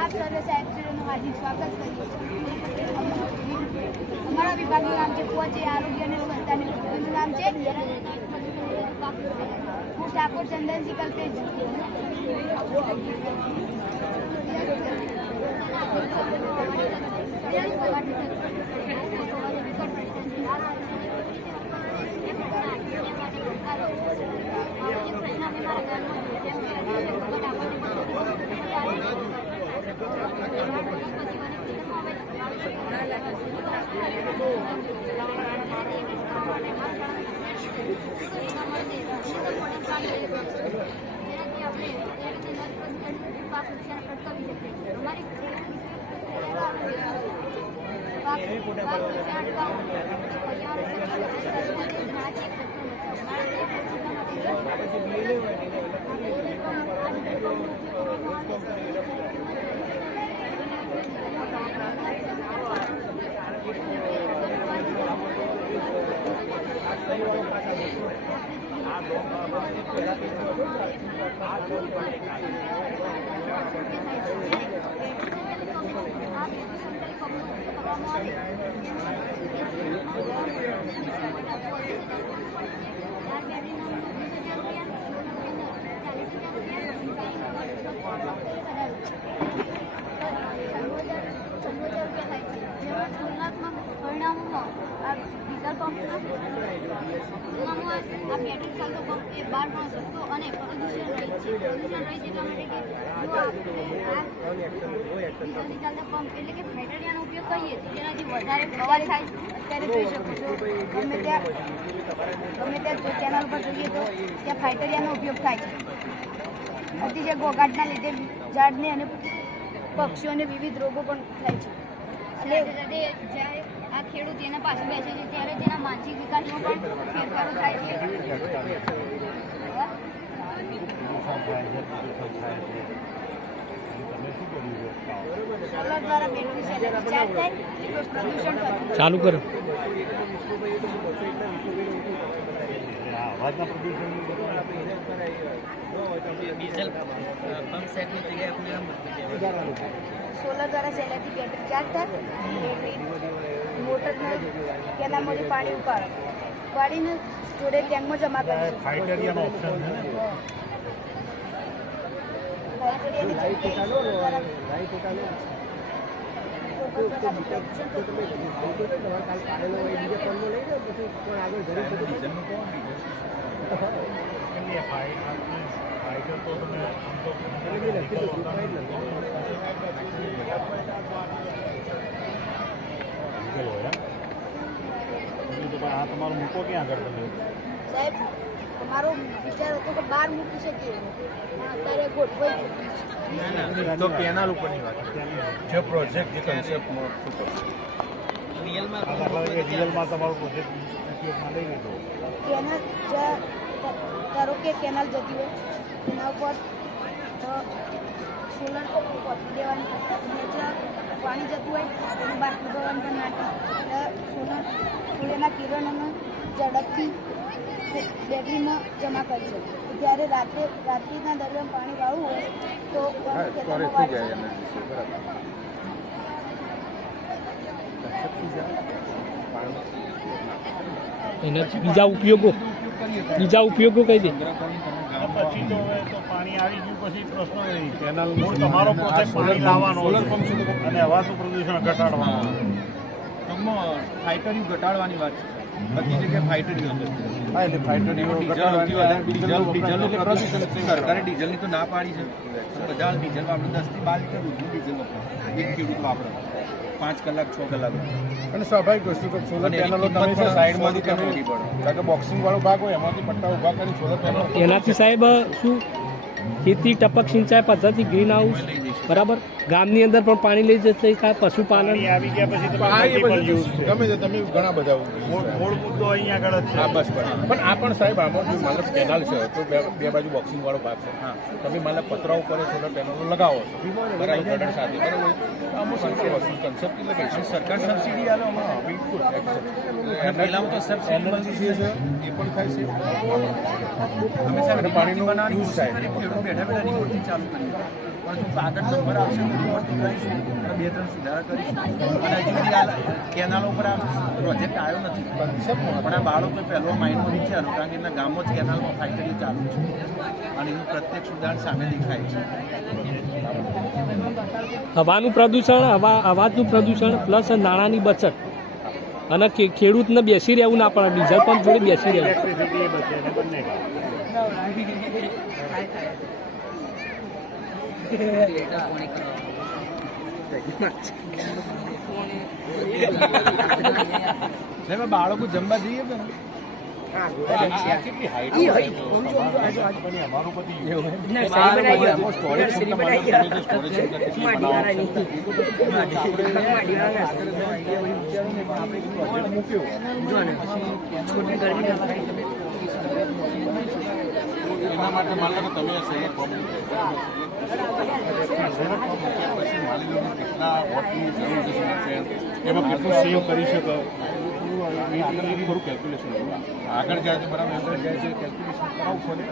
આપ સર્વે સાહેબશ્રીનું હાર્દિક સ્વાગત કરીએ છીએ. અમારા વિભાગનું નામ છે પહોંચે આરોગ્ય અને સ્વચ્છતાની વિભાગનું નામ છે હું ઠાકોર ચંદનજી કલ્પેશ. કેનાલ પર જોઈએ તો ત્યાં ફાઇટરિયાનો ઉપયોગ થાય છે. અતિશય ઘોઘાટના લીધે ઝાડને અને પક્ષીઓને વિવિધ રોગો પણ થાય છે. જ્યારે આ ખેડૂત એના પાસે બેસે છે ત્યારે તેના માનસિક વિકાસમાં પણ ફેરફારો થાય છે. સોલર દ્વારા બેટરી સેલ ચાર્જ થાય પ્રદૂષણ થતું ચાલુ કરો. સોલર દ્વારા સેલથી બેટરી ચાર્જ થાય, બેટરી મોટરને કેનાલમાંથી પાણી પાડીને સ્ટોરેજ ટેન્કમાં જમા કરે છે. ફાઇટરિયાનો ઓપ્શન છે ને ફાઇટર તો તમે આમ તો આ તમારું મૂકો ક્યાં આગળ તમે સાહેબ તમારો વિચાર હતો કે બહાર મૂકી શકીએ પણ અત્યારે ગોઠવાઈ તો કેનાલ ઉપરની વાત જે પ્રોજેક્ટ જે કન્સેપ્ટમાં રિયલમાં તમારો પ્રોજેક્ટ ઉપયોગમાં લઈ લીધો કેનાલ ધારો કે કેનાલ જતી હોય એના ઉપર સોલર પહોંચી દેવાની નેચરલ પાણી જતું હોય એનું બાષ્પીભવન પણ નાખી એટલે સૂર્યના કિરણોને ઝડપથી બેટરીમાં જમા કરી છે. જ્યારે રાત્રિના દરમિયાન પાણી વાળવું હોય તો એના બીજા ઉપયોગો કહી દે. પછી તો હવે તો પાણી આવી ગયું પછી પ્રશ્ન નહીં કેનાલ મૂળ તમારો પ્રોજેક્ટ પાણી લાવવાનો સોલર પંપ અને હવાનું પ્રદૂષણ ઘટાડવાનું ટૂંકમાં ફાઇટરિયું ઘટાડવાની વાત છે. બધી જગ્યાએ ફાઇટરિયું છે. હા એટલે ફાઇટરિયું ડીઝલનું પ્રદૂષણ સરકારે ડીઝલની તો ના પાડી છે. બધા ડીઝલ વાપરે 10 થી 12 લીટર રોજનું ડીઝલ વપરાય એક ખેડૂત વાપરે 5 કલાક 6 કલાક. અને સ્વાભાવિક વસ્તુ કે સોલર પેનલો તમે સાઈડમાંથી તમે કારણ કે બોક્સિંગ વાળો ભાગ હોય એમાંથી પટ્ટા ઊભા કરી સોલર પેનલ એનાથી સાહેબ શું ખેતી ટપક સિંચાઈ પદ્ધતિ ગ્રીન હાઉસ બરાબર ગામની અંદર પણ પાણી લઈ જશે કાંઈ પશુપાલન આવી ગયા પછી ગમે તે તમે ઘણા બધા મૂળ મુદ્દો અહીંયા આગળ જ છે બસ પણ આ પણ સાહેબ આમાં જો મતલબ કેનાલ છે તો બે બાજુ બોક્સિંગ વાળો ભાગ છે હા તમે મતલબ પતરા ઉપર સોલર પેનલો લગાવો બરાબર સાથે બરાબર અમુક કન્સેપ્ટ લગાવી સરકાર સબસિડી આલો બિલકુલ પહેલામાં તો સબસિડી જે છે એ પણ થાય છે અમે સાહેબ પાણીનું યુઝ થાય બેઠા બેઠા રિમોટથી ચાલુ કરીએ પણ જો આગળ નંબર આવશે તો રિપોર્ટથી કરીશું અને 2-3 સુધારા કરીશું. અને હજી સુધી આ કેનાલો પર આ પ્રોજેક્ટ આવ્યો નથી પણ આ બાળકો પહેલો માઇન્ડમાં વિચારો કારણ કે એમના ગામમાં જ કેનાલમાં ફેક્ટરી ચાલુ છે અને એનું પ્રત્યક્ષ ઉદાહરણ સામે દેખાય છે. હવાનું પ્રદૂષણ અવાજનું પ્રદૂષણ પ્લસ નાણાંની બચત અને ખેડૂતને બેસી રહેવું ના પડે, ડીઝલ પંપ જોડે બેસી રહેવું. બાળકો જમવા જઈએ તો કેટલી હાઈટ અમારું એના માટે માની લો તમે સોલર પંપ પછી માની લો કેટલા વોટની જરૂર છે એમાં કેટલું સેવ કરી શકો થોડું કેલ્ક્યુલેશન આગળ જાય છે બરાબર, આગળ જાય છે કેલ્ક્યુલેશન કરાવવું પડે.